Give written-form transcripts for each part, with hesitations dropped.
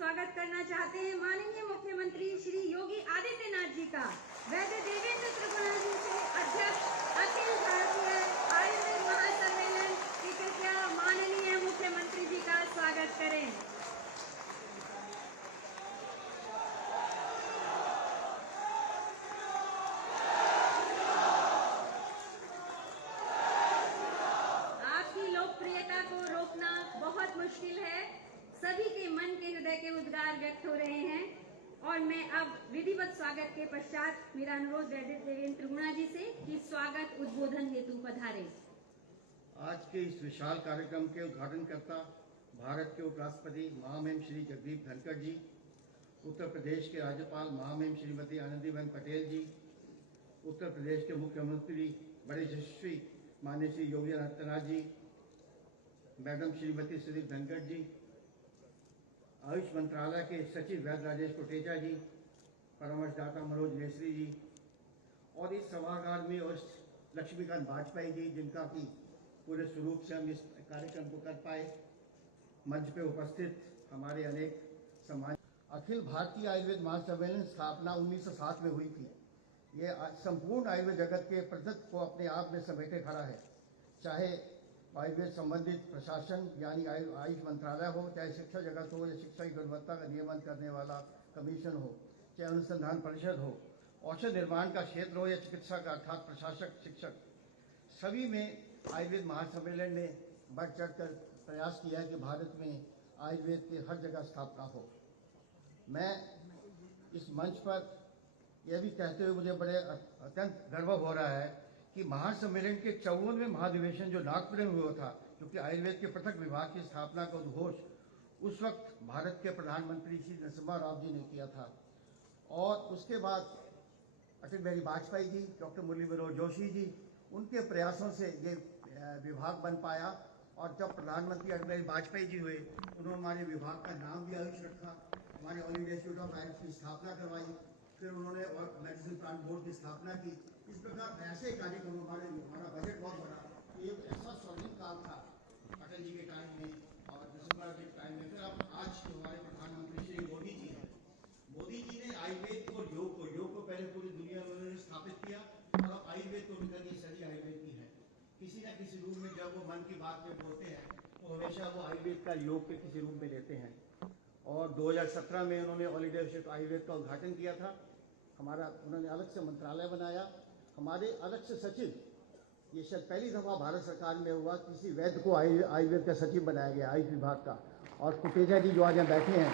स्वागत करना चाहते हैं माननीय मुख्यमंत्री श्री योगी आदित्यनाथ जी का। वैद्य देवेंद्र त्रिगुणा जी से अध्यक्ष अखिल भारतीय आयुर्वेद महासम्मेलन की कृपया माननीय मुख्यमंत्री जी का स्वागत करें। आपकी लोकप्रियता को रोकना बहुत मुश्किल है। सभी के मन के हृदय के उद्गार व्यक्त हो रहे हैं और मैं अब विधिवत स्वागत के पश्चात मेरा अनुरोध वैद्य देवेंद्र त्रिगुणा जी से कि स्वागत उद्बोधन हेतु पधारे। आज के इस विशाल कार्यक्रम के उद्घाटनकर्ता भारत के उपराष्ट्रपति महामहिम श्री जगदीप धनखड़ जी, उत्तर प्रदेश के राज्यपाल महामहिम श्रीमती आनंदीबेन पटेल जी, उत्तर प्रदेश के मुख्यमंत्री बड़े यशस्वी माननीय श्री योगी आदित्यनाथ जी, मैडम श्रीमती सुदीप धनखड़ जी, आयुष मंत्रालय के सचिव वैद्य राजेश कोटेचा जी, परामर्शदाता मनोज मेसरी जी और इस सभागार में और लक्ष्मीकांत वाजपेयी जी, जिनका कि पूरे स्वरूप से हम इस कार्यक्रम को कर पाए, मंच पे उपस्थित हमारे अनेक सम्मान। अखिल भारतीय आयुर्वेद महासम्मेलन स्थापना 1907 में हुई थी। ये संपूर्ण आयुर्वेद जगत के प्रतिनिधित्व को अपने आप में समेटे खड़ा है, चाहे आयुर्वेद संबंधित प्रशासन यानी आयुष मंत्रालय हो, चाहे शिक्षा जगत हो या शिक्षा की गुणवत्ता का नियमन करने वाला कमीशन हो, चाहे अनुसंधान परिषद हो, औषध निर्माण का क्षेत्र हो या चिकित्सा का अर्थात प्रशासक शिक्षक, सभी में आयुर्वेद महासम्मेलन ने बढ़ चढ़ कर प्रयास किया कि भारत में आयुर्वेद की हर जगह स्थापना हो। मैं इस मंच पर यह भी कहते हुए मुझे बड़े अत्यंत गर्व हो रहा है कि महासम्मेलन के 54वें महाधिवेशन जो नागपुर में हुआ था, क्योंकि आयुर्वेद के पृथक विभाग की स्थापना का उद्घोष उस वक्त भारत के प्रधानमंत्री श्री नरसिम्हा राव जी ने किया था और उसके बाद अटल बिहारी वाजपेयी जी, डॉक्टर मुरली मनोहर जोशी जी, उनके प्रयासों से ये विभाग बन पाया और जब प्रधानमंत्री अटल बिहारी वाजपेयी जी हुए, उन्होंने हमारे विभाग का नाम भी आयुष रखा, हमारे all India institute of Ayush की स्थापना करवाई, फिर उन्होंने मेडिसिन प्लांट बोर्ड की स्थापना की। इस प्रकार ऐसे कार्यक्रम हमारा बजट बहुत बड़ा, ये ऐसा स्वर्णिम काल था अटल जी के टाइम में और नरसिम्हा राव जी के टाइम में। फिर अब आज हमारे प्रधानमंत्री श्री मोदी जी हैं, मोदी जी ने आयुर्वेद और योग को पहले पूरी दुनिया में उन्होंने स्थापित किया और अब आयुर्वेद को उनका ये सदी आयुर्वेद की है। किसी न किसी रूप में जब वो मन की बात में बोलते हैं तो हमेशा वो आयुर्वेद का योग के किसी रूप में लेते हैं और 2017 में उन्होंने ऑल इंडिया इंस्टीट्यूट आयुर्वेद का उद्घाटन किया था। उन्होंने अलग से मंत्रालय बनाया, हमारे अलग से सचिव, ये शायद पहली दफ़ा भारत सरकार में हुआ किसी वैद्य को आयुर्वेद का सचिव बनाया गया आयुष विभाग का। और कोटेचा जी जो आज यहाँ बैठे हैं,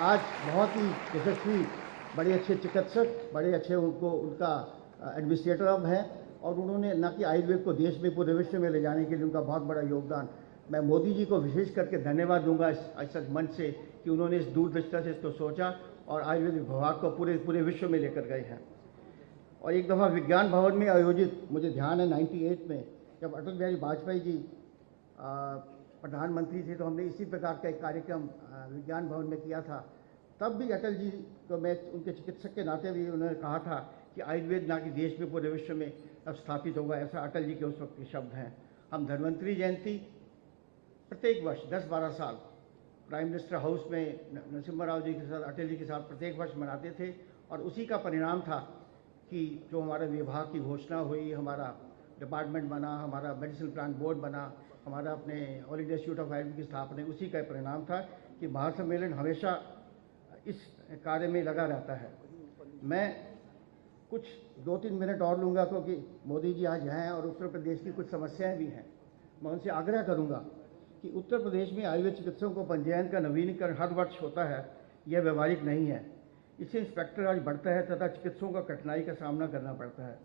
आज बहुत ही यशस्वी बड़े अच्छे चिकित्सक, बड़े अच्छे उनका एडमिनिस्ट्रेटर अब हैं और उन्होंने न कि आयुर्वेद को देश में पूरे विश्व में ले जाने के लिए उनका बहुत बड़ा योगदान। मैं मोदी जी को विशेष करके धन्यवाद दूंगा इस मंच से कि उन्होंने इस दूरदृष्टि से इसको सोचा और आयुर्वेद विभाग को पूरे विश्व में लेकर गए हैं। और एक दफ़ा विज्ञान भवन में आयोजित, मुझे ध्यान है 98 में जब अटल बिहारी वाजपेयी जी प्रधानमंत्री थे, तो हमने इसी प्रकार का एक कार्यक्रम विज्ञान भवन में किया था। तब भी अटल जी को मैं उनके चिकित्सक के नाते भी उन्होंने कहा था कि आयुर्वेद ना कि देश में पूरे विश्व में अब स्थापित होगा, ऐसा अटल जी के उस वक्त के शब्द हैं। हम धन्वंतरी जयंती प्रत्येक वर्ष 10-12 साल प्राइम मिनिस्टर हाउस में नरसिम्हा राव जी के साथ, अटल जी के साथ प्रत्येक वर्ष मनाते थे और उसी का परिणाम था कि जो हमारे विभाग की घोषणा हुई, हमारा डिपार्टमेंट बना, हमारा मेडिसिन प्लांट बोर्ड बना, हमारा अपने all India institute of Ayurveda की स्थापना, उसी का परिणाम था कि महासम्मेलन हमेशा इस कार्य में लगा रहता है। मैं कुछ 2-3 मिनट और लूँगा क्योंकि मोदी जी आज हैं और उत्तर प्रदेश की कुछ समस्याएं भी हैं। मैं उनसे आग्रह करूँगा कि उत्तर प्रदेश में आयुर्वेद चिकित्सकों को पंजीयन का नवीनीकरण हर वर्ष होता है, यह व्यवहारिक नहीं है। इससे इंस्पेक्टर आज बढ़ता है तथा चिकित्सकों का कठिनाई का सामना करना पड़ता है।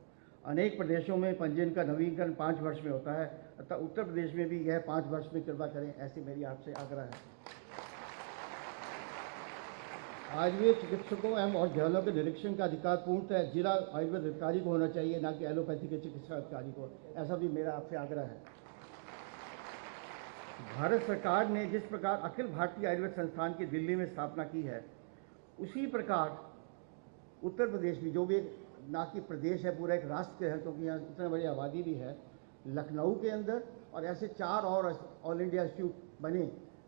अनेक प्रदेशों में पंजीयन का नवीनीकरण 5 वर्ष में होता है तथा उत्तर प्रदेश में भी यह 5 वर्ष में कृपा करें, ऐसी मेरी आपसे आग्रह है। आयुर्वेद चिकित्सकों एवं और जर्नलों के निरीक्षण का अधिकार पूर्णतः जिला आयुर्वेद अधिकारी को होना चाहिए, ना कि एलोपैथी के चिकित्सा अधिकारी को, ऐसा भी मेरा आपसे आग्रह है। भारत सरकार ने जिस प्रकार अखिल भारतीय आयुर्वेद संस्थान की दिल्ली में स्थापना की है, उसी प्रकार उत्तर प्रदेश भी, जो भी ना कि प्रदेश है, पूरा एक राष्ट्र है क्योंकि यहाँ इतनी बड़ी आबादी भी है, लखनऊ के अंदर और ऐसे 4 और ऑल इंडिया इंस्टीट्यूट बने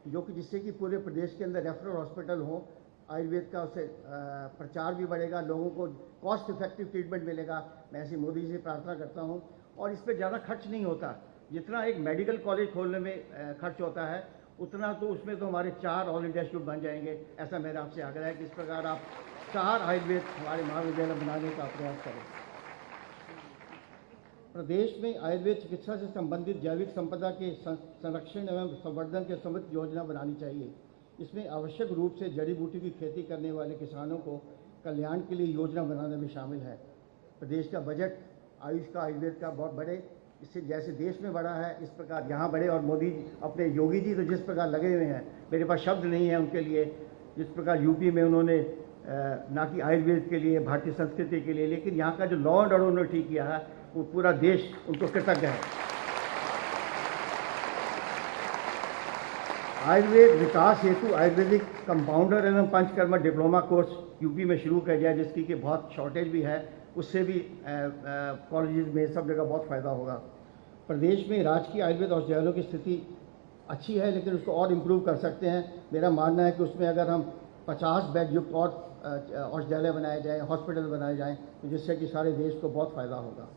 जो कि जिससे कि पूरे प्रदेश के अंदर रेफरल हॉस्पिटल हो, आयुर्वेद का उससे प्रचार भी बढ़ेगा, लोगों को कॉस्ट इफेक्टिव ट्रीटमेंट मिलेगा। मैं ऐसी मोदी जी से प्रार्थना करता हूँ। और इस पर ज़्यादा खर्च नहीं होता, जितना एक मेडिकल कॉलेज खोलने में खर्च होता है उतना तो उसमें तो हमारे 4 ऑल इंडिया इंस्टीट्यूट बन जाएंगे। ऐसा मेरा आपसे आग्रह है कि इस प्रकार आप 4 आयुर्वेद हमारे महाविद्यालय बनाने का प्रयास करें। प्रदेश में आयुर्वेद चिकित्सा से संबंधित जैविक संपदा के संरक्षण एवं संवर्धन के समुचित योजना बनानी चाहिए। इसमें आवश्यक रूप से जड़ी बूटी की खेती करने वाले किसानों को कल्याण के लिए योजना बनाना भी शामिल है। प्रदेश का बजट आयुष का, आयुर्वेद का बहुत बढ़े, इससे जैसे देश में बढ़ा है इस प्रकार यहाँ बढ़े। और मोदी जी, अपने योगी जी तो जिस प्रकार लगे हुए हैं, मेरे पास शब्द नहीं है उनके लिए, जिस प्रकार यूपी में उन्होंने ना कि आयुर्वेद के लिए, भारतीय संस्कृति के लिए, लेकिन यहाँ का जो लॉ एंड ऑर्डर उन्होंने ठीक किया है, वो पूरा देश उनको कृतज्ञ है। आयुर्वेद विकास हेतु आयुर्वेदिक कंपाउंडर एवं पंचकर्मा डिप्लोमा कोर्स यूपी में शुरू किया जाए, जिसकी कि बहुत शॉर्टेज भी है, उससे भी कॉलेजेस में सब जगह बहुत फ़ायदा होगा। प्रदेश में राजकीय आयुर्वेद औषधालयों की स्थिति अच्छी है, लेकिन उसको और इम्प्रूव कर सकते हैं। मेरा मानना है कि उसमें अगर हम 50 बेड युक्त और औषधालय बनाए जाएँ, हॉस्पिटल बनाए जाएँ, तो जिससे कि सारे देश को बहुत फ़ायदा होगा।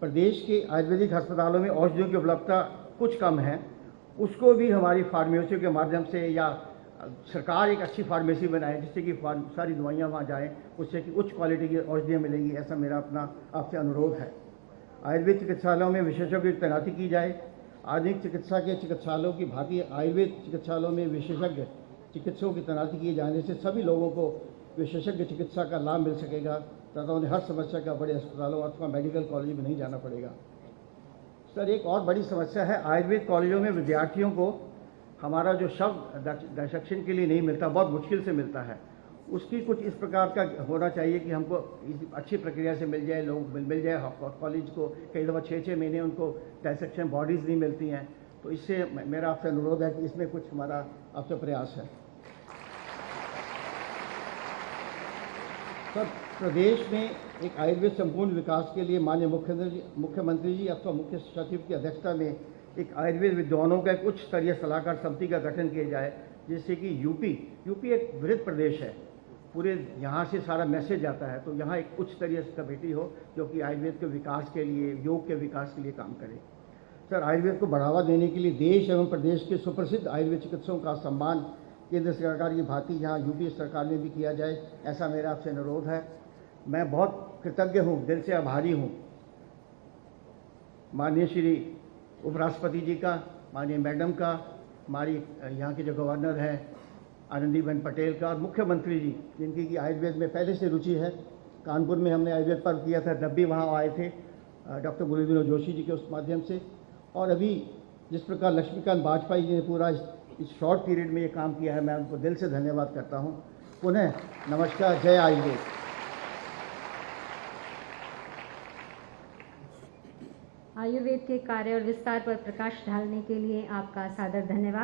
प्रदेश के आयुर्वेदिक अस्पतालों में औषधियों की उपलब्धता कुछ कम है, उसको भी हमारी फार्मेसियों के माध्यम से या सरकार एक अच्छी फार्मेसी बनाए जिससे कि सारी दवाइयाँ वहाँ जाएँ, उससे कि उच्च क्वालिटी की औषधियाँ मिलेंगी। ऐसा मेरा अपना आपसे अनुरोध है। आयुर्वेद चिकित्सालयों में विशेषज्ञों की तैनाती की जाए। आधुनिक चिकित्सा के चिकित्सालयों की भांति आयुर्वेद चिकित्सालयों में विशेषज्ञ चिकित्सकों की तैनाती किए जाने से सभी लोगों को विशेषज्ञ चिकित्सा का लाभ मिल सकेगा तथा उन्हें हर समस्या का बड़े अस्पतालों अथवा मेडिकल कॉलेज में नहीं जाना पड़ेगा। सर, एक और बड़ी समस्या है, आयुर्वेद कॉलेजों में विद्यार्थियों को हमारा जो शब्द डायसेक्शन के लिए नहीं मिलता, बहुत मुश्किल से मिलता है। उसकी कुछ इस प्रकार का होना चाहिए कि हमको अच्छी प्रक्रिया से मिल जाए, लोग मिल जाए। कॉलेज को कई दफ़ा 6-6 महीने उनको डायसेक्शन बॉडीज़ नहीं मिलती हैं, तो इससे मेरा आपसे अनुरोध है कि इसमें कुछ हमारा आपसे प्रयास है। सर, प्रदेश में एक आयुर्वेद संपूर्ण विकास के लिए माननीय मुख्यमंत्री जी अथवा मुख्य सचिव की अध्यक्षता में एक आयुर्वेद विद्वानों का एक उच्च स्तरीय सलाहकार समिति का गठन किया जाए, जिससे कि यूपी एक वृहद प्रदेश है, पूरे यहाँ से सारा मैसेज आता है, तो यहाँ एक उच्च स्तरीय कमेटी हो जो कि आयुर्वेद के विकास के लिए, योग के विकास के लिए काम करे। सर, आयुर्वेद को बढ़ावा देने के लिए देश एवं प्रदेश के सुप्रसिद्ध आयुर्वेद चिकित्सकों का सम्मान केंद्र सरकार की भांति यहाँ यूपी सरकार में भी किया जाए, ऐसा मेरा आपसे अनुरोध है। मैं बहुत कृतज्ञ हूँ, दिल से आभारी हूँ माननीय श्री उपराष्ट्रपति जी का, माननीय मैडम का, हमारी यहाँ के जो गवर्नर हैं आनंदीबेन पटेल का, और मुख्यमंत्री जी जिनकी कि आयुर्वेद में पहले से रुचि है। कानपुर में हमने आयुर्वेद पर्व किया था, तब भी वहाँ आए थे डॉक्टर मुरलीधर जोशी जी के उस माध्यम से। और अभी जिस प्रकार लक्ष्मीकांत वाजपेयी जी ने पूरा इस शॉर्ट पीरियड में ये काम किया है, मैं उनको दिल से धन्यवाद करता हूँ। पुनः नमस्कार, जय आयुर्वेद। आयुर्वेद के कार्य और विस्तार पर प्रकाश डालने के लिए आपका सादर धन्यवाद।